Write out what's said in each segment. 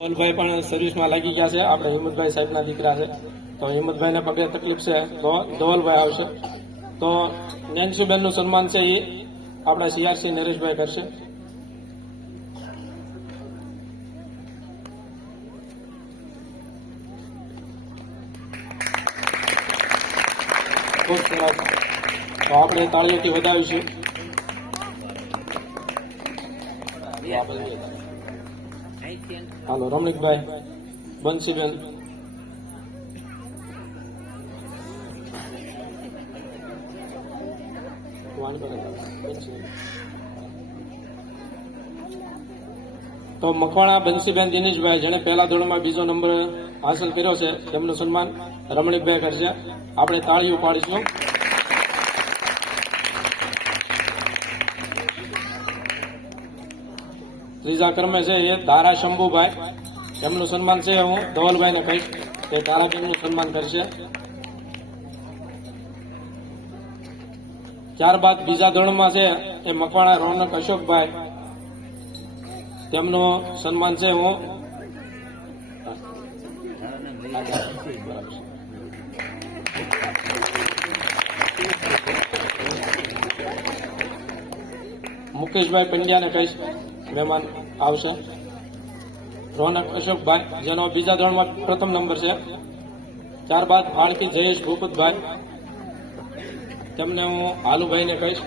ધવલભાઈ પણ સર્વિસમાં લાગી ગયા છે. આપણે હિંમતભાઈ સાહેબના દીકરા છે. તો હિંમતભાઈને પગે તકલીફ છે. તો ધવલભાઈ આવશે. તો નેન્સીબેનનું સન્માન છે એ આપણા સીઆરસી નરેશભાઈ કરશે. ખૂબ સરસ. તો આપણે તાળીઓથી વધાવીશું. હાલો રમણીકભાઈ બંસીબેન. તો મકવાણા બંસીબેન દિનેશભાઈ, જેણે પહેલા ધોરણમાં બીજો નંબર હાંસલ કર્યો છે, તેમનું સન્માન રમણીકભાઈ કરશે. આપણે તાળીઓ પાડીશું. ત્રીજા ક્રમે છે એ તારા શંભુભાઈ. એમનું સન્માન છે, હું ધવલભાઈને કહીશ. તે તારા કેમનું સન્માન કરશે. ત્યારબાદ બીજા ધોરણમાં છે એ મકવાણા રોનક અશોકભાઈ. તેમનું સન્માન છે, હું મુકેશભાઈ પંડ્યાને કહીશ. મહેમાન આવશે. રોનક અશોકભાઈ, જેનો બીજા ધોરણમાં પ્રથમ નંબર છે. ત્યારબાદ ફાળકી જયેશ ભૂપતભાઈ. તેમને હું આલુભાઈને કહીશ.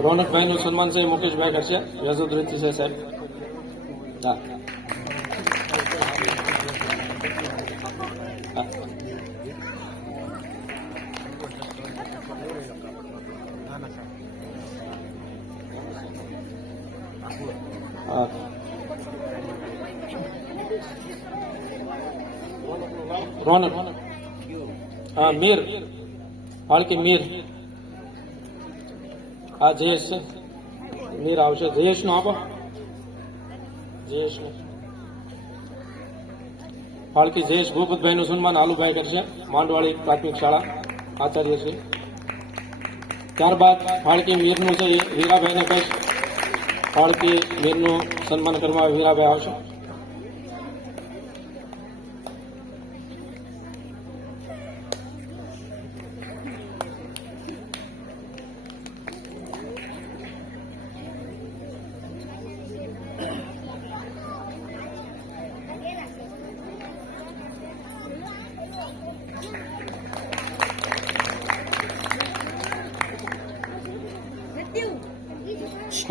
રોનકભાઈનું સન્માન છે મુકેશભાઈ કરશે. યશોદૃતિ છે સાહેબ. હા. રોનક હા મીર હાલકી મીર હા જયેશ છે મીર આવશે જયેશ નો આપો જયેશ નો જયેશ ભૂપતભાઈ નું સન્માન આલુભાઈ કરશે માંડવાળી પ્રાથમિક શાળા આચાર્ય છે ત્યારબાદ ફાળકી મીરનું છે વીરાભાઈને કહીશ ફાળકી મીરનું સન્માન કરવા વીરાભાઈ આવશે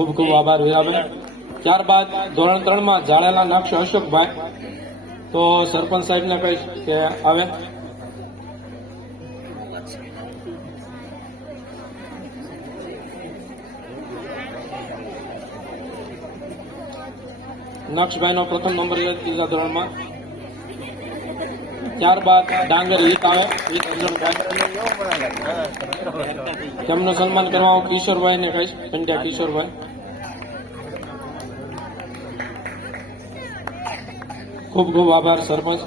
ખૂબ ખૂબ આભાર વીરાભાઈ. ત્યારબાદ ધોરણ ત્રણમાં જાળેલા નક્ષ અશોકભાઈ. તો સરપંચ સાહેબને કહીશ કે આવે. નક્ષભાઈનો પ્રથમ નંબર છે ત્રીજા ધોરણમાં. ત્યારબાદ ડાંગર હિત આવે તેમનું સન્માન કરવા હું કિશોરભાઈને કહીશ, પંડ્યા કિશોરભાઈ. ખૂબ ખૂબ આભાર, સરપંચ.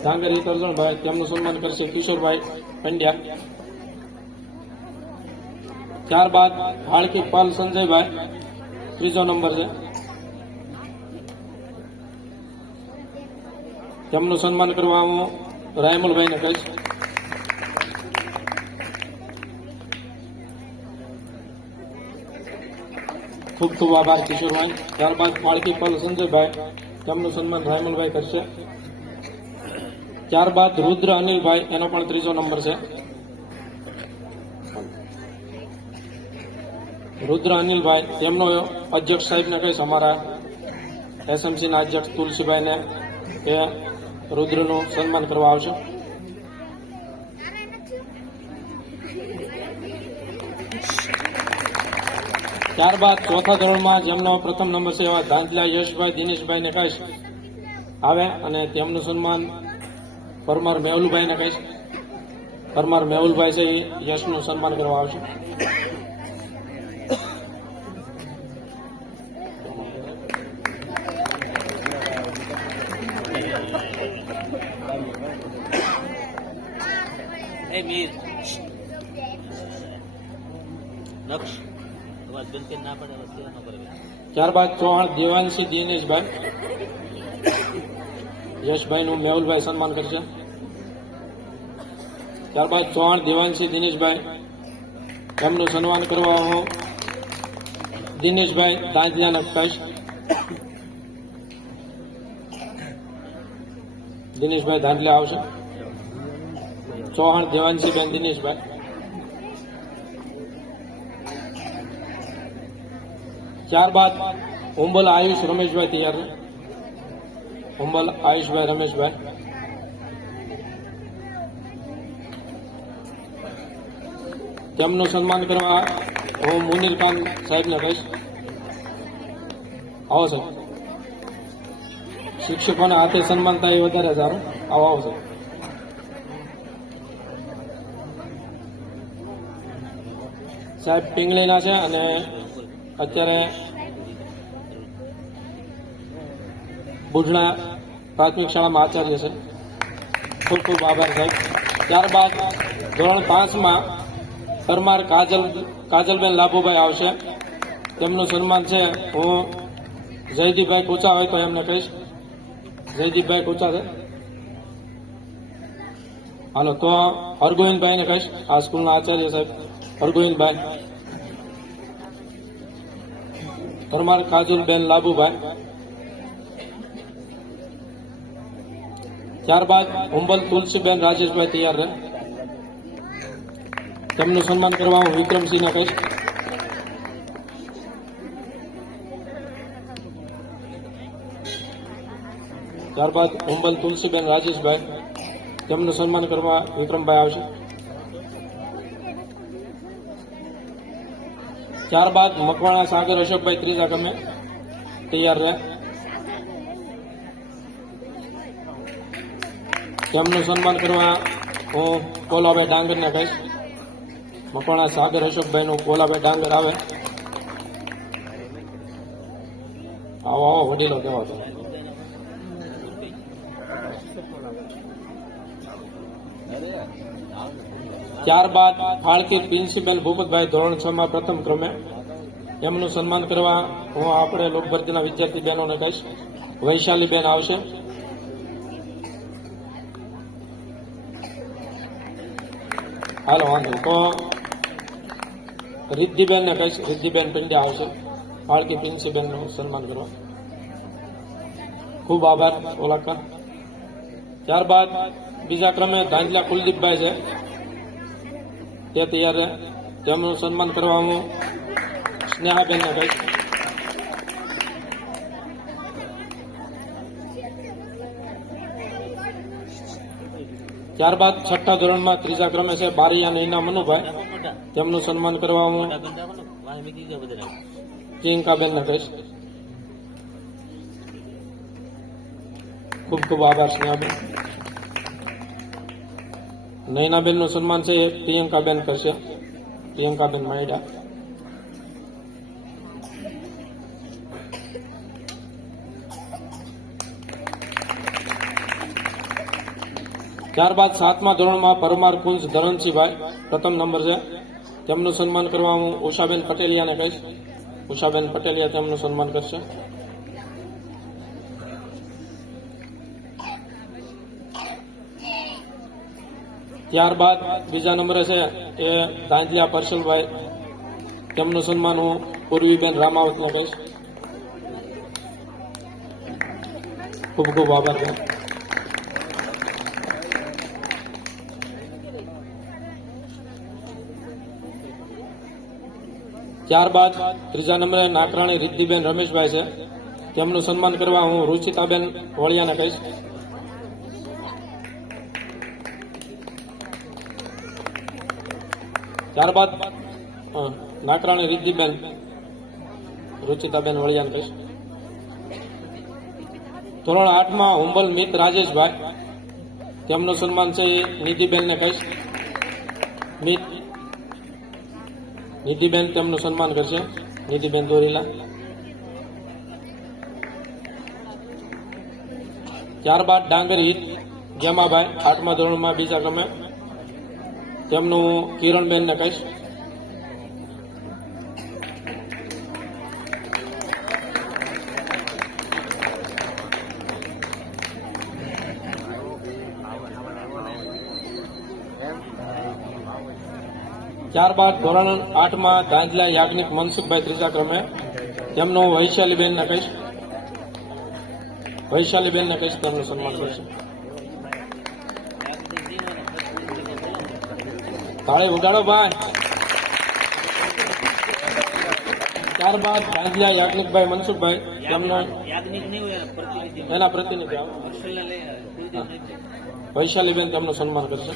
ડાંગર હિત અર્જુનભાઈ, તેમનું સન્માન કરશે કિશોરભાઈ, પંડ્યા. ત્યારબાદ હાળકી પાલ સંજયભાઈ, ત્રીજો નંબર છે. તેમનું સન્માન કરવા હું રાયમલભાઈને કહીશ. ખૂબ ખૂબ આભાર, કિશોરભાઈ. ત્યારબાદ પાળકી પલ સંજયભાઈ, તેમનું સન્માન રાયમલભાઈ કરશે. ત્યારબાદ રુદ્ર અનિલભાઈ, એનો પણ ત્રીજો નંબર છે. રુદ્ર અનિલભાઈ, તેમનો અધ્યક્ષ સાહેબને કહીશ અમારા એસએમસીના અધ્યક્ષ તુલસીભાઈને એ રુદ્રનું સન્માન કરવા આવશે ત્યારબાદ ચોથા ધોરણમાં જેમનો પ્રથમ નંબર છે એવા ધાંધલા યશભાઈ દિનેશભાઈને કહીશ. આવે અને તેમનું સન્માન પરમાર મેહુલભાઈને કહીશ. પરમાર મેહુલભાઈ છે એ યશનું સન્માન કરવા આવશે. મીર. નક્ષ અવાજ બંધ કરી ના પડે વસ્તુ ન કરે ત્યારબાદ ચૌહાણ દેવાંશી દિનેશભાઈ. યશભાઈનું મેહુલભાઈ સન્માન કરશે. ત્યારબાદ ચૌહાણ દેવાંશી દિનેશભાઈ. એમનું સન્માન કરવા હું દિનેશભાઈ દાંતિયાને કહીશ દિનેશભાઈ દાંતલિયા આવશે. ચૌહાણ દેવાંશીબેન દિનેશભાઈ. ત્યારબાદ હુંબલ આયુષ રમેશભાઈ તૈયાર હુંબલ આયુષભાઈ રમેશભાઈ. તેમનું સન્માન કરવા હું મુનીર ખાન સાહેબને કહીશ. આવો સાહેબ. શિક્ષકોને હાથે સન્માન થાય વધારે સારું. આવો આવો સાહેબ. સાહેબ પિંગલીના છે અને અત્યારે બુઢણા પ્રાથમિક શાળામાં આચાર્ય છે. ખૂબ ખૂબ આભાર સાહેબ. ત્યારબાદ ધોરણ પાંચમાં પરમાર કાજલ, કાજલબેન લાભુભાઈ આવશે. તેમનું સન્માન છે. હું જયદીપભાઈ કુચા હોય તો એમને કહીશ. જયદીપભાઈ કુચા છે. હાલો, તો હરગોવિંદભાઈને કહીશ. આ સ્કૂલના આચાર્ય સાહેબ. હરગોવિંદભાઈ પરમાર કાજુલબેન લાભુભાઈ ત્યારબાદ હુંબલ તુલસીબેન રાજેશભાઈ તૈયાર રહે. તેમનું સન્માન કરવા હું વિક્રમસિંહને કહીશ. ત્યારબાદ હુંબલ તુલસીબેન રાજેશભાઈ. તેમનું સન્માન કરવા વિક્રમભાઈ આવશે. ત્યારબાદ મકવાણા સાગર અશોકભાઈ ત્રીજા ગમે. તૈયાર રહે તેમનું સન્માન કરવા હું કોલાભાઈ ડાંગરને કહીશ. મકવાણા સાગર અશોકભાઈનું કોલાભાઈ ડાંગર આવે. આવો આવો, વડીલો કેવા તો ત્યારબાદ ફાળકી પ્રિન્સિપલ ભૂપતભાઈ ધોરણ છ માં પ્રથમ ક્રમે એમનું સન્માન કરવા હું આપણે લોકભરતીના વિદ્યાર્થી બહેનોને કહીશ. વૈશાલીબેન આવશે. હાલો, વાંધો નહીં. તો રિદ્ધિબેનને કહીશ. રિદ્ધિબેન પંડ્યા આવશે. ફાળકી પ્રિન્સિપલનું સન્માન કરવા. ખૂબ આભાર ઓલાકા ત્યારબાદ બીજા ક્રમે ગાંધલા કુલદીપભાઈ છે. તે તૈયાર તેમનું સન્માન કરવા હું સ્નેહાબેનને કહીશ ત્યારબાદ છઠ્ઠા ધોરણમાં ત્રીજા ક્રમે છે બારીયા નૈના મનુભાઈ. તેમનું સન્માન કરવા હું પ્રિયંકાબેનને કહીશ ખૂબ ખૂબ આભાર, સ્નેહાબેન. નૈનાબેનનું સન્માન છે એ પ્રિયંકાબેન કરશે. પ્રિયંકાબેન માયડા ત્યારબાદ સાતમા ધોરણમાં પરમાર કુંજ ધરણસિંહભાઈ, પ્રથમ નંબર છે. તેમનું સન્માન કરવા હું ઉષાબેન પટેલિયાને કહીશ. ઉષાબેન પટેલિયા તેમનું સન્માન કરશે. ત્યારબાદ બીજા નંબરે છે એ દાંજલિયા પરસલભાઈ. તેમનું સન્માન હું પૂર્વીબેન રામાવતને કહીશ ખૂબ ખૂબ આભાર ત્યારબાદ ત્રીજા નંબરે નાકરાણી રિદ્ધિબેન રમેશભાઈ છે. તેમનું સન્માન કરવા હું રુચિતાબેન વળિયાને કહીશ. ત્યારબાદ નાકરાણી રિદ્ધિબેન, રુચિતાબેન વળિયાન કહીશ. ધોરણ આઠમાં હુંબલ મિત રાજેશભાઈ, તેમનું સન્માન છે એ નિધિબેનને કહીશ. મિત નિધિબેન તેમનું સન્માન કરશે. નિધિબેન દોરીલા. ત્યારબાદ ડાંગર હિત, જમાભાઈ, આઠમા ધોરણમાં બીજા ક્રમે. તેમનું કિરણબેનને કહીશ. ત્યારબાદ ધોરણ આઠમાં ધાંધલા યાજ્ઞિક મનસુખભાઈ ત્રીજા ક્રમે તેમનું વૈશાલીબેનને કહીશ. વૈશાલીબેનને કહીશ તેમનું સન્માન કરશે. તાળી ઉગાડો ભાઈ. ત્યારબાદ ગાંધીયા યાજ્ઞિકભાઈ મનસુખભાઈ, તેમનો એના પ્રતિનિધિ. વૈશાલીબેન તેમનું સન્માન કરશે.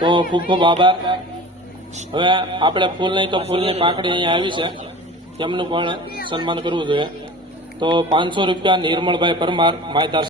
તો ખૂબ ખૂબ આભાર. હવે આપણે ફૂલ નહીં તો ફૂલની પાંખડી અહીંયા આવી છે. તેમનું પણ સન્માન કરવું જોઈએ. તો પાંચસો રૂપિયા નિર્મળભાઈ પરમાર માયદાર